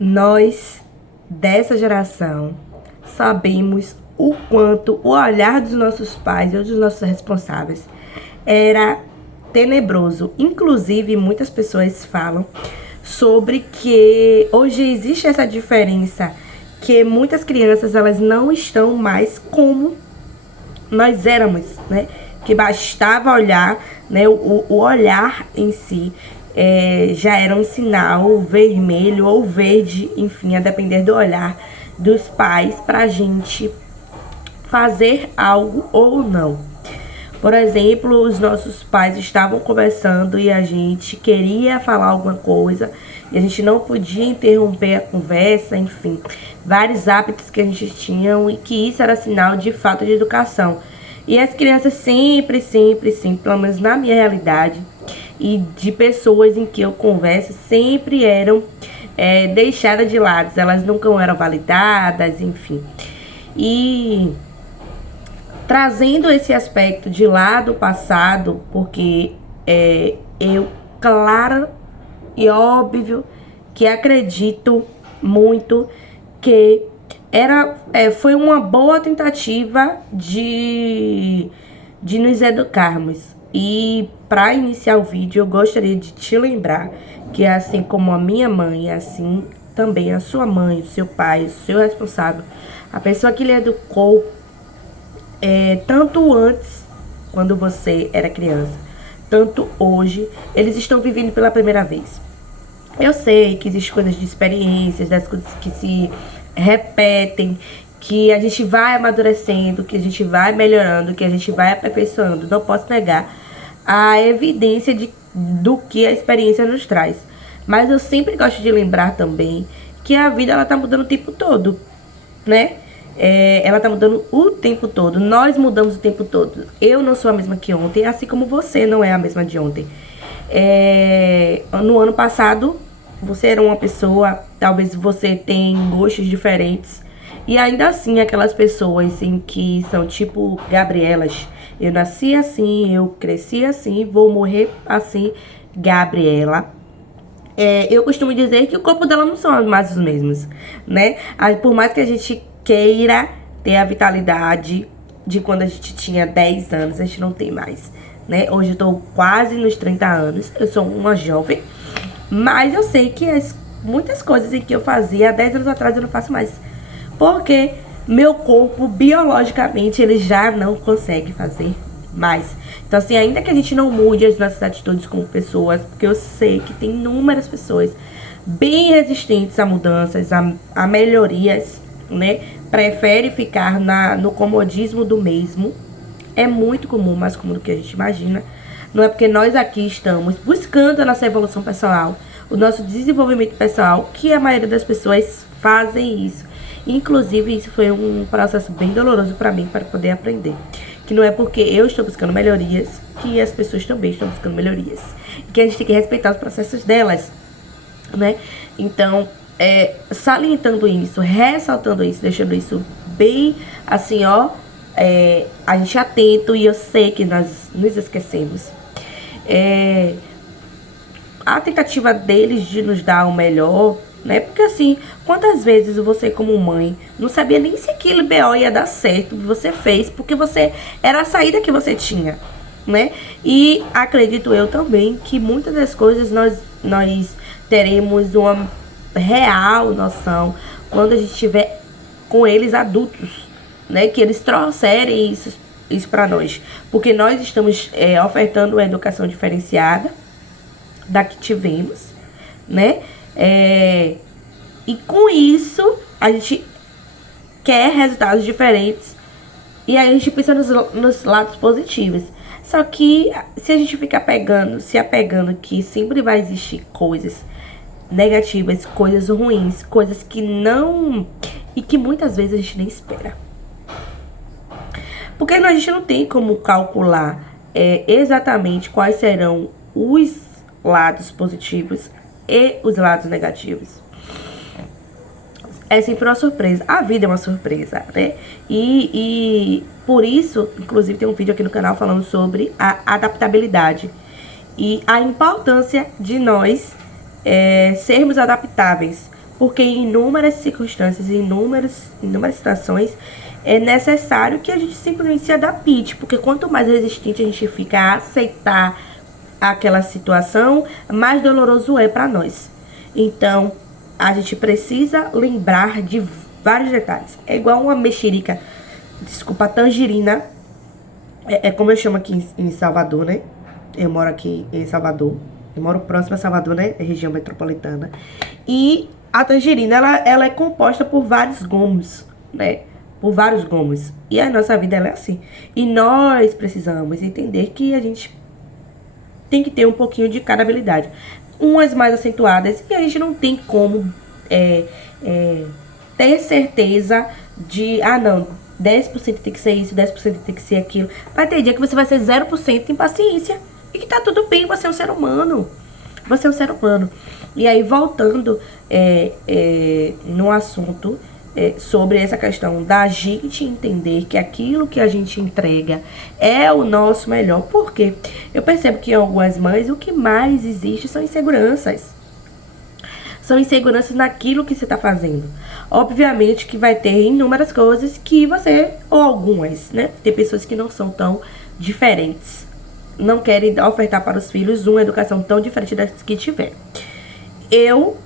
Nós, dessa geração, sabemos o quanto o olhar dos nossos pais ou dos nossos responsáveis era tenebroso. Inclusive, muitas pessoas falam sobre que hoje existe essa diferença, que muitas crianças elas não estão mais como nós éramos, né? Que bastava olhar, né? O olhar em si já era um sinal vermelho ou verde, enfim, a depender do olhar dos pais pra gente fazer algo ou não. Por exemplo, os nossos pais estavam conversando e a gente queria falar alguma coisa e a gente não podia interromper a conversa, enfim, vários hábitos que a gente tinha e que isso era sinal de falta de educação. E as crianças sempre, pelo menos na minha realidade e de pessoas em que eu converso, sempre eram deixadas de lado, elas nunca eram validadas, enfim. E trazendo esse aspecto de lá do passado, porque eu, claro e óbvio, que acredito muito que foi uma boa tentativa de nos educarmos. E para iniciar o vídeo, eu gostaria de te lembrar que assim como a minha mãe, assim também a sua mãe, o seu pai, o seu responsável, a pessoa que lhe educou, tanto antes, quando você era criança, tanto hoje, eles estão vivendo pela primeira vez. Eu sei que existem coisas de experiências, das coisas que se repetem, que a gente vai amadurecendo, que a gente vai melhorando, que a gente vai aperfeiçoando. Não posso negar a evidência do que a experiência nos traz. Mas eu sempre gosto de lembrar também que a vida ela tá mudando o tempo todo, né? Ela tá mudando o tempo todo. Nós mudamos o tempo todo. Eu não sou a mesma que ontem, assim como você não é a mesma de ontem. No ano passado, você era uma pessoa, talvez você tenha gostos diferentes. E ainda assim, aquelas pessoas em que são tipo Gabrielas. Eu nasci assim, eu cresci assim, vou morrer assim, Gabriela. Eu costumo dizer que o corpo dela não são mais os mesmos, né? Por mais que a gente queira ter a vitalidade de quando a gente tinha 10 anos, a gente não tem mais, né? Hoje eu tô quase nos 30 anos, eu sou uma jovem, mas eu sei que muitas coisas em que eu fazia há 10 anos atrás eu não faço mais. Porque meu corpo, biologicamente, ele já não consegue fazer mais. Então, assim, ainda que a gente não mude as nossas atitudes como pessoas, porque eu sei que tem inúmeras pessoas bem resistentes a mudanças, a melhorias, né? Prefere ficar no comodismo do mesmo. É muito comum, mais comum do que a gente imagina. Não é porque nós aqui estamos buscando a nossa evolução pessoal, o nosso desenvolvimento pessoal, que a maioria das pessoas fazem isso. Inclusive, isso foi um processo bem doloroso para mim, para poder aprender. Que não é porque eu estou buscando melhorias que as pessoas também estão buscando melhorias. E que a gente tem que respeitar os processos delas, né? Então, salientando isso, ressaltando isso, deixando isso bem assim, ó, a gente atento, e eu sei que nós nos esquecemos. A tentativa deles de nos dar o melhor, né? Porque assim, quantas vezes você como mãe não sabia nem se aquele BO ia dar certo, você fez porque você era a saída que você tinha, né? E acredito eu também que muitas das coisas nós teremos uma real noção quando a gente estiver com eles adultos, né? Que eles trouxerem isso para nós, porque nós estamos ofertando uma educação diferenciada da que tivemos, né? E com isso a gente quer resultados diferentes e aí a gente pensa nos lados positivos. Só que se a gente ficar se apegando que sempre vai existir coisas negativas, coisas ruins, coisas que não, e que muitas vezes a gente nem espera, porque a gente não tem como calcular exatamente quais serão os lados positivos e os lados negativos. É sempre uma surpresa. A vida é uma surpresa, né? E por isso, inclusive, tem um vídeo aqui no canal falando sobre a adaptabilidade e a importância de nós sermos adaptáveis. porque em inúmeras circunstâncias, em inúmeras situações, é necessário que a gente simplesmente se adapte, porque quanto mais resistente a gente fica a aceitar aquela situação, mais doloroso é para nós. Então, a gente precisa lembrar de vários detalhes. É igual uma mexerica, desculpa, tangerina. É como eu chamo aqui em Salvador, né? Eu moro aqui em Salvador. Eu moro próximo a Salvador, né? É região metropolitana. E a tangerina, ela é composta por vários gomos, né? Por vários gomos. E a nossa vida, ela é assim. E nós precisamos entender que a gente tem que ter um pouquinho de cada habilidade. Umas mais acentuadas. E a gente não tem como ter certeza de... Ah, não. 10% tem que ser isso, 10% tem que ser aquilo. Vai ter dia que você vai ser 0% em paciência. E que tá tudo bem, você é um ser humano. Você é um ser humano. E aí, voltando no assunto sobre essa questão da gente entender que aquilo que a gente entrega é o nosso melhor. Por quê? Eu percebo que em algumas mães o que mais existe são inseguranças. São inseguranças naquilo que você está fazendo. Obviamente que vai ter inúmeras coisas que você, ou algumas, né? Tem pessoas que não são tão diferentes. Não querem ofertar para os filhos uma educação tão diferente das que tiver. Eu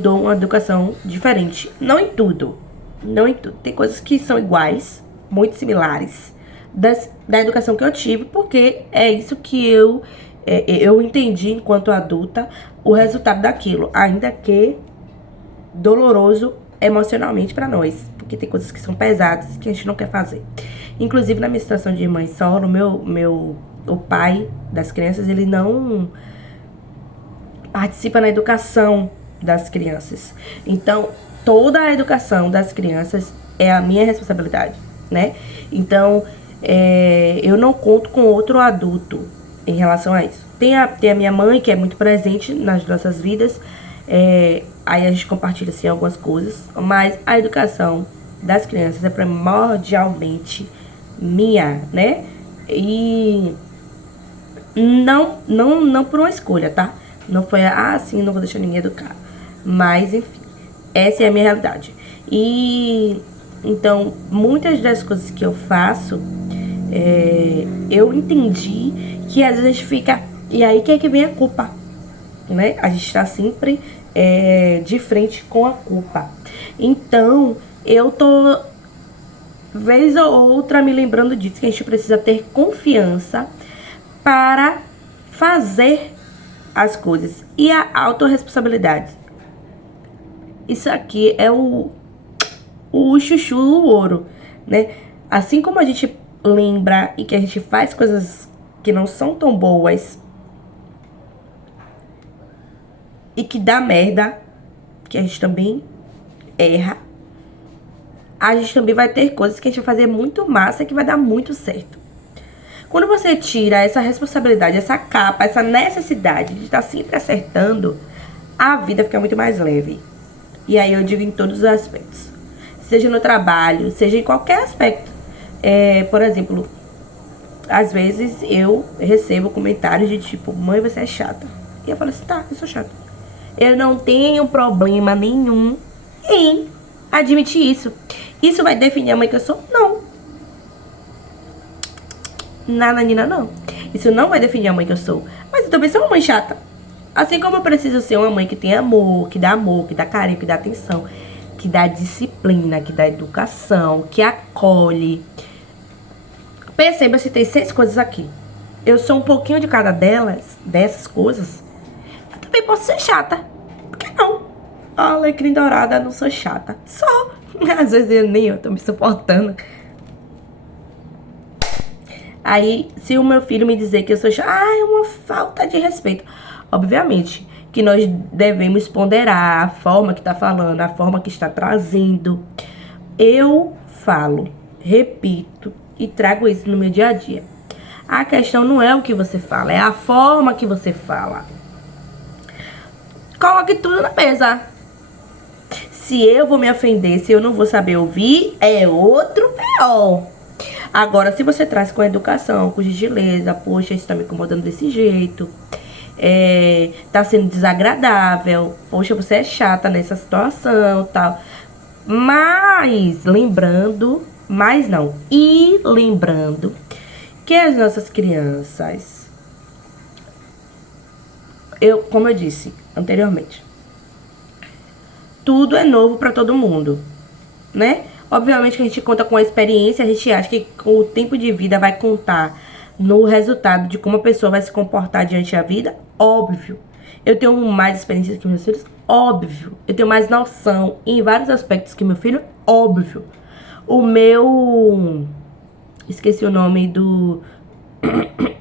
dou uma educação diferente. Não em tudo. Não em tudo. Tem coisas que são iguais, muito similares, da educação que eu tive, porque é isso que eu entendi enquanto adulta o resultado daquilo, ainda que doloroso emocionalmente para nós, porque tem coisas que são pesadas que a gente não quer fazer. Inclusive na minha situação de mãe solo, o pai das crianças, ele não participa na educação das crianças. Então, toda a educação das crianças é a minha responsabilidade, né? Então, eu não conto com outro adulto em relação a isso. Tem a minha mãe, que é muito presente nas nossas vidas. Aí a gente compartilha, assim, algumas coisas. Mas a educação das crianças é primordialmente minha, né? E não por uma escolha, tá? Não foi, sim, não vou deixar ninguém educar. Mas, enfim, essa é a minha realidade. E, então, muitas das coisas que eu faço, eu entendi que às vezes a gente fica... E aí que é que vem a culpa, né? A gente tá sempre de frente com a culpa. Então, eu tô, vez ou outra, me lembrando disso, que a gente precisa ter confiança para fazer as coisas. E a autorresponsabilidade. Isso aqui é o chuchu do ouro, né? Assim como a gente lembra e que a gente faz coisas que não são tão boas e que dá merda, que a gente também erra, a gente também vai ter coisas que a gente vai fazer muito massa e que vai dar muito certo. Quando você tira essa responsabilidade, essa capa, essa necessidade de estar sempre acertando, a vida fica muito mais leve. E aí eu digo em todos os aspectos. Seja no trabalho, seja em qualquer aspecto. Por exemplo, às vezes eu recebo comentários de tipo, mãe, você é chata. E eu falo assim, tá, eu sou chata. Eu não tenho problema nenhum em admitir isso. Isso vai definir a mãe que eu sou? Não. Nananina, não. Isso não vai definir a mãe que eu sou. Mas eu também sou uma mãe chata. Assim como eu preciso ser uma mãe que tem amor, que dá carinho, que dá atenção, que dá disciplina, que dá educação, que acolhe. Perceba se tem 6 coisas aqui. Eu sou um pouquinho de cada dessas coisas. Eu também posso ser chata. Por que não? Alecrim dourada, não sou chata. Só. Às vezes eu tô me suportando. Aí, se o meu filho me dizer que eu sou chata, é uma falta de respeito. Obviamente que nós devemos ponderar a forma que está falando, a forma que está trazendo. Eu falo, repito e trago isso no meu dia a dia. A questão não é o que você fala, é a forma que você fala. Coloque tudo na mesa. Se eu vou me ofender, se eu não vou saber ouvir, é outro pior. Agora, se você traz com educação, com gentileza, poxa, isso tá me incomodando desse jeito, tá sendo desagradável, poxa, você é chata nessa situação, tal. Mas lembrando, mas não, e lembrando que as nossas crianças, como eu disse anteriormente, tudo é novo para todo mundo, né? Obviamente que a gente conta com a experiência, a gente acha que o tempo de vida vai contar no resultado de como a pessoa vai se comportar diante da vida, óbvio. Eu tenho mais experiência que meus filhos, óbvio. Eu tenho mais noção em vários aspectos que meu filho, óbvio. O meu... Esqueci o nome do...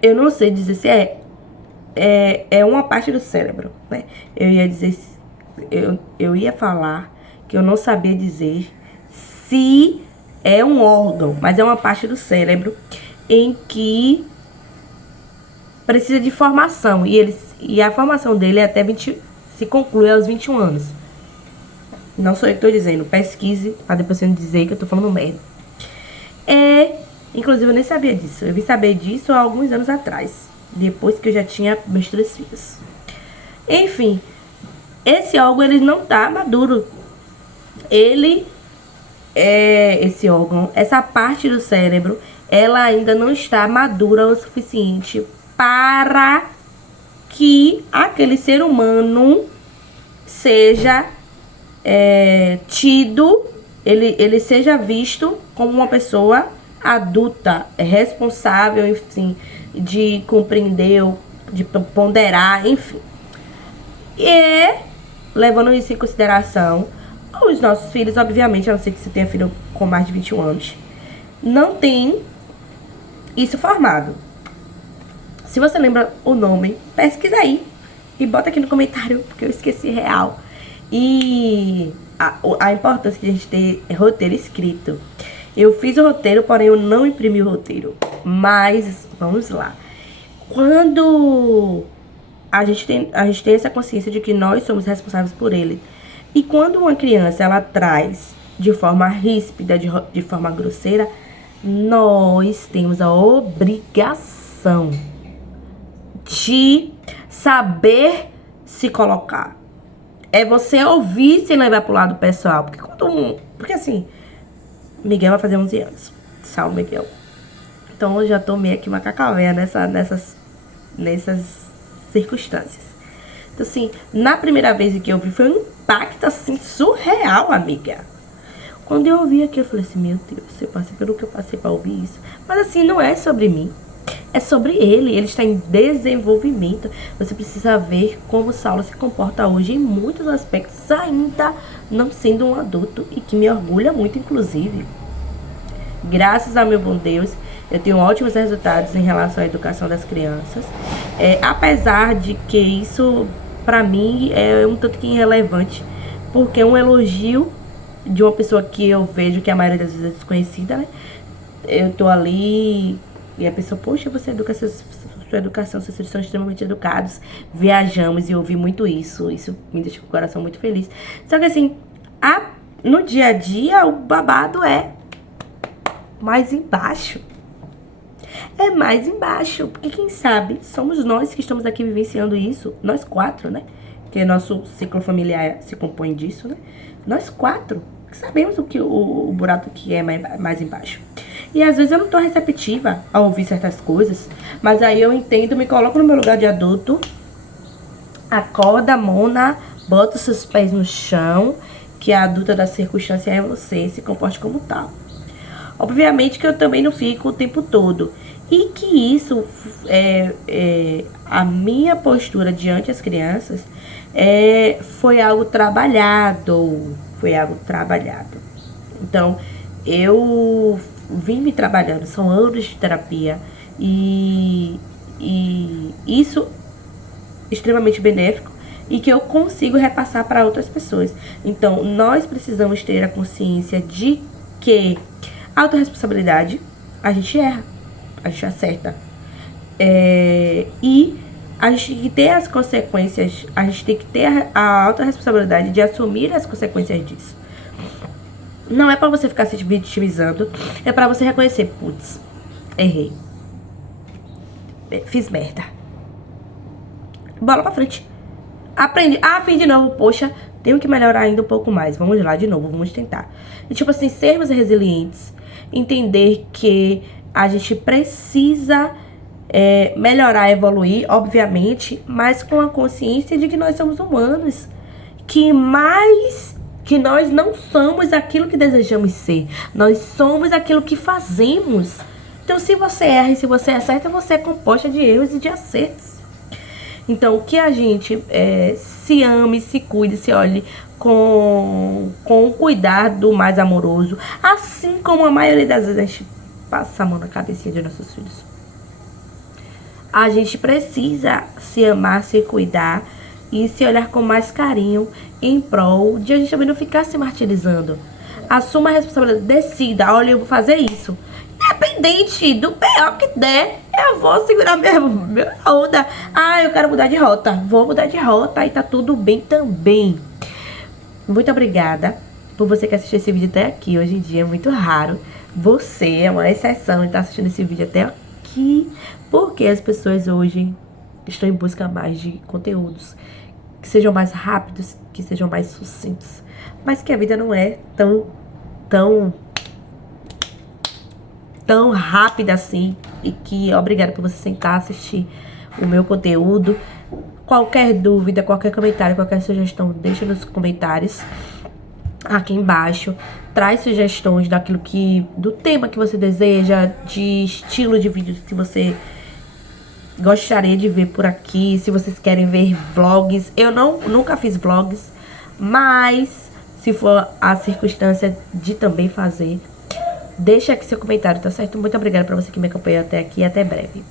Eu não sei dizer se é uma parte do cérebro, né? Eu ia dizer... Eu ia falar que eu não sabia dizer se é um órgão, mas é uma parte do cérebro em que precisa de formação. E a formação dele é até 20, se conclui aos 21 anos. Não sou eu que tô dizendo, pesquise, pra depois você não dizer que eu tô falando merda. Inclusive eu nem sabia disso. Eu vim saber disso há alguns anos atrás, depois que eu já tinha meus 3 filhos. Enfim, esse órgão, ele não tá maduro. Esse órgão, essa parte do cérebro, ela ainda não está madura o suficiente para que aquele ser humano seja tido, ele seja visto como uma pessoa adulta, responsável, enfim, de compreender, de ponderar, enfim. E, levando isso em consideração, os nossos filhos, obviamente, a não ser que você tenha filho com mais de 21 anos, não tem isso formado. Se você lembra o nome, pesquisa aí e bota aqui no comentário, porque eu esqueci real. E a importância de a gente ter roteiro escrito. Eu fiz o roteiro, porém eu não imprimi o roteiro. Mas, vamos lá. Quando a gente tem essa consciência de que nós somos responsáveis por ele. E quando uma criança, ela traz de forma ríspida, de forma grosseira, nós temos a obrigação de saber se colocar. É você ouvir sem levar pro lado pessoal. Porque assim, Miguel vai fazer 11 anos. Salve, Miguel. Então eu já tô meio que uma cacavéia nessas circunstâncias. Então assim, na primeira vez que eu vi, foi um impacto assim, surreal, amiga. Quando eu ouvi aqui, eu falei assim, meu Deus, eu passei pelo que eu passei pra ouvir isso. Mas assim, não é sobre mim. É sobre ele está em desenvolvimento. Você precisa ver como Saulo se comporta hoje em muitos aspectos, ainda não sendo um adulto, e que me orgulha muito, inclusive. Graças ao meu bom Deus, eu tenho ótimos resultados em relação à educação das crianças. Apesar de que isso, pra mim, é um tanto que irrelevante, porque é um elogio de uma pessoa que eu vejo que a maioria das vezes é desconhecida, né? Eu tô ali... E a pessoa, poxa, você educa sua educação, seus filhos são extremamente educados. Viajamos e eu ouvi muito isso. Isso me deixa com o coração muito feliz. Só que assim, no dia a dia, o babado é mais embaixo. É mais embaixo. Porque quem sabe, somos nós que estamos aqui vivenciando isso. Nós 4, né? Porque nosso ciclo familiar se compõe disso, né? Nós 4 que sabemos o buraco que é mais embaixo. E às vezes eu não tô receptiva a ouvir certas coisas, mas aí eu entendo, me coloco no meu lugar de adulto, acorda, Mona, bota os seus pés no chão, que a adulta da circunstância é você, se comporte como tal. Obviamente que eu também não fico o tempo todo. E que isso, a minha postura diante das crianças, foi algo trabalhado. Então, eu vim me trabalhando, são anos de terapia, e isso extremamente benéfico e que eu consigo repassar para outras pessoas. Então, nós precisamos ter a consciência de que a autorresponsabilidade, a gente erra, a gente acerta. E a gente tem que ter as consequências, a gente tem que ter a autorresponsabilidade de assumir as consequências disso. Não é pra você ficar se vitimizando, é pra você reconhecer, putz, errei, fiz merda. bola pra frente. Aprende. Ah, fiz de novo. Poxa, tenho que melhorar ainda um pouco mais. Vamos lá de novo, vamos tentar. E tipo assim, sermos resilientes. Entender que a gente precisa melhorar, evoluir, obviamente, mas com a consciência de que nós somos humanos. Que nós não somos aquilo que desejamos ser. Nós somos aquilo que fazemos. Então, se você erra e se você acerta, você é composta de erros e de acertos. Então, que a gente se ame, se cuide, se olhe com um cuidado mais amoroso. Assim como a maioria das vezes a gente passa a mão na cabecinha de nossos filhos. A gente precisa se amar, se cuidar e se olhar com mais carinho em prol de a gente também não ficar se martirizando. Assuma a responsabilidade, decida, olha, eu vou fazer isso. Independente do pior que der, eu vou segurar minha onda. Ah, eu quero mudar de rota. Vou mudar de rota e tá tudo bem também. Muito obrigada por você que assistiu esse vídeo até aqui. Hoje em dia é muito raro. Você é uma exceção de estar assistindo esse vídeo até aqui. Porque as pessoas hoje estão em busca mais de conteúdos que sejam mais rápidos, que sejam mais sucintos. Mas que a vida não é tão rápida assim. E que obrigada por você sentar, assistir o meu conteúdo. Qualquer dúvida, qualquer comentário, qualquer sugestão, deixa nos comentários aqui embaixo. Traz sugestões do tema que você deseja, de estilo de vídeo que você gostaria de ver por aqui. Se vocês querem ver vlogs, eu nunca fiz vlogs, mas se for a circunstância de também fazer, deixa aqui seu comentário, tá certo? Muito obrigada pra você que me acompanhou até aqui e até breve.